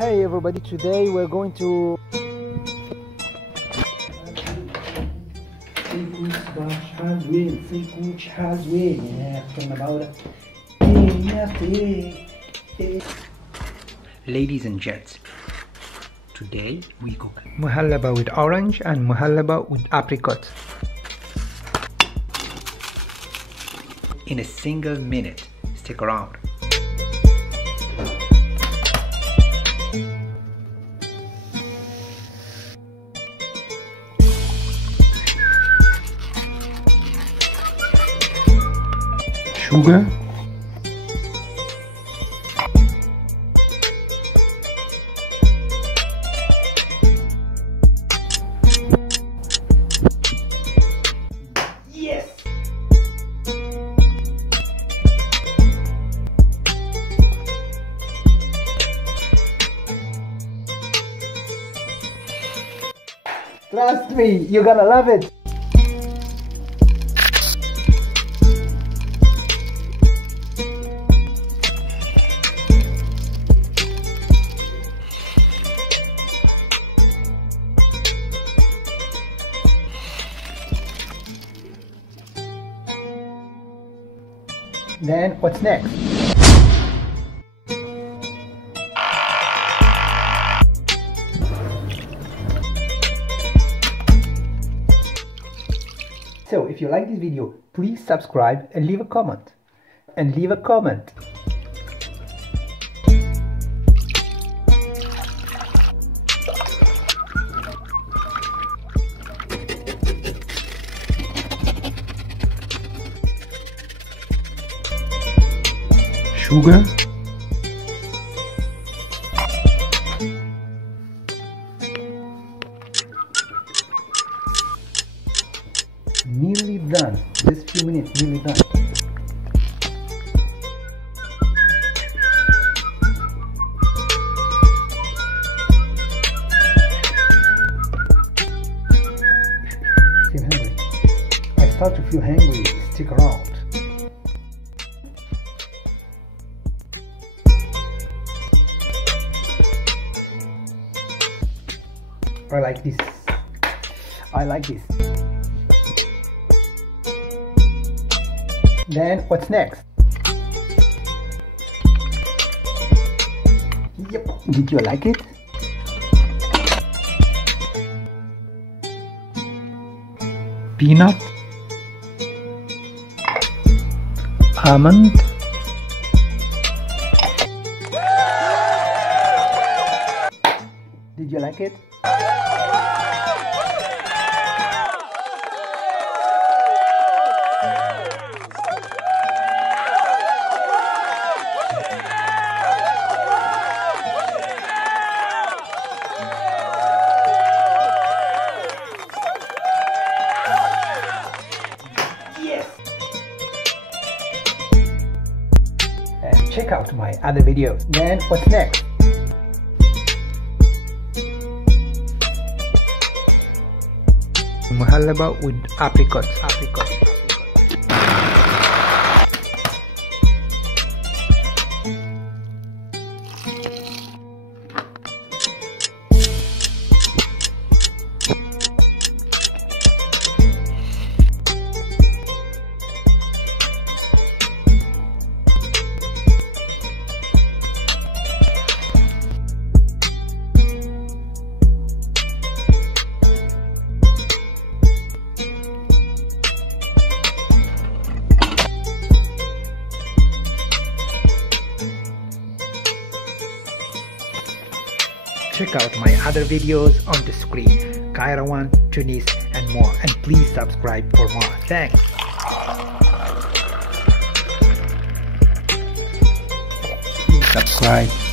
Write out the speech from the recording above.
Hey everybody, today we're going to Ladies and gents, today we cook muhallebi with orange and muhallebi with apricot. in a single minute. Stick around. Sugar, Yes! trust me, you're gonna love it. Then what's next? So if you like this video, please subscribe and leave a comment. Sugar, nearly done. Just few minutes, nearly done. Feel hungry? I start to feel hungry. Stick around. I like this. Then what's next? Yep. Did you like it? Peanut, almond, did you like it? And check out my other videos. Then what's next? Muhallebi with apricot. Check out my other videos on the screen, Cairo, Tunis and more, and please subscribe for more. Thanks. Please subscribe.